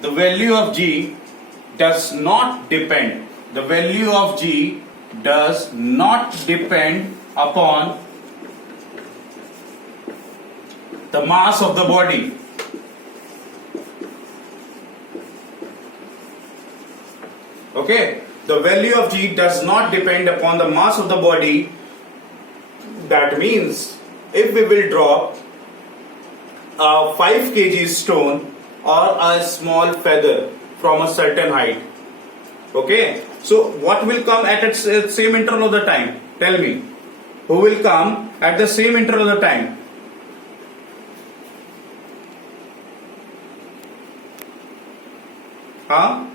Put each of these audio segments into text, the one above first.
the value of G does not depend. The value of G does not depend upon the mass of the body. Okay, the value of G does not depend upon the mass of the body. That means if we will drop a 5 kg stone or a small feather from a certain height, okay, so what will come at its same interval of the time? Tell me, who will come at the same interval of the time? Huh?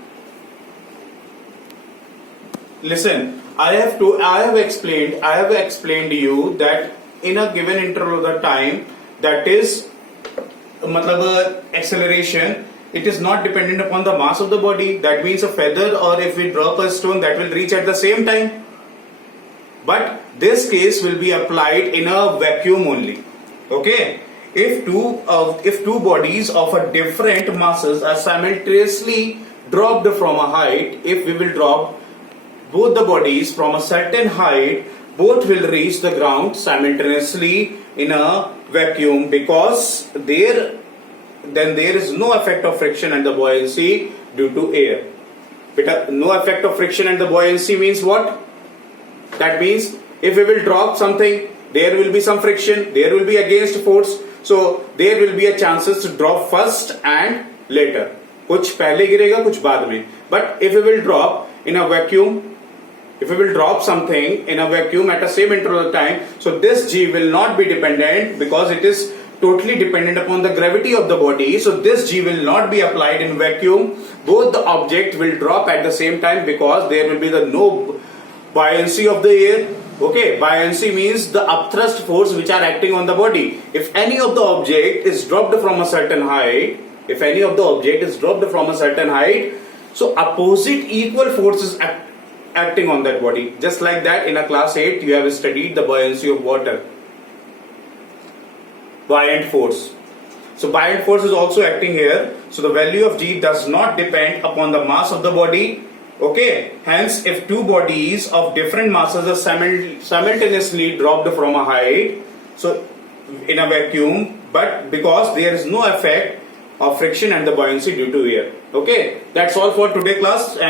Listen, I have explained to you that in a given interval of the time, that is acceleration, it is not dependent upon the mass of the body. That means a feather, or if we drop a stone, that will reach at the same time. But this case will be applied in a vacuum only. Okay, if two bodies of a different masses are simultaneously dropped from a height, if we will drop both the bodies from a certain height, both will reach the ground simultaneously in a vacuum, because then there is no effect of friction and the buoyancy due to air. But no effect of friction and the buoyancy means what? That means if we will drop something, there will be some friction, there will be against force, so there will be a chances to drop first and later. कुछ पहले गिरेगा, कुछ बाद में. But if we will drop in a vacuum, if we will drop something in a vacuum at the same interval of time, so this G will not be dependent, because it is totally dependent upon the gravity of the body. So this G will not be applied in vacuum. Both the object will drop at the same time, because there will be no buoyancy of the air. Okay, buoyancy means the upthrust force which are acting on the body. If any of the object is dropped from a certain height, so opposite equal forces acting on that body. Just like that, in a class 8 you have studied the buoyancy of water. Buoyant force. So buoyant force is also acting here. So the value of G does not depend upon the mass of the body. Okay, hence if two bodies of different masses are simultaneously dropped from a height, so in a vacuum, but because there is no effect of friction and the buoyancy due to air. Okay, that's all for today class. And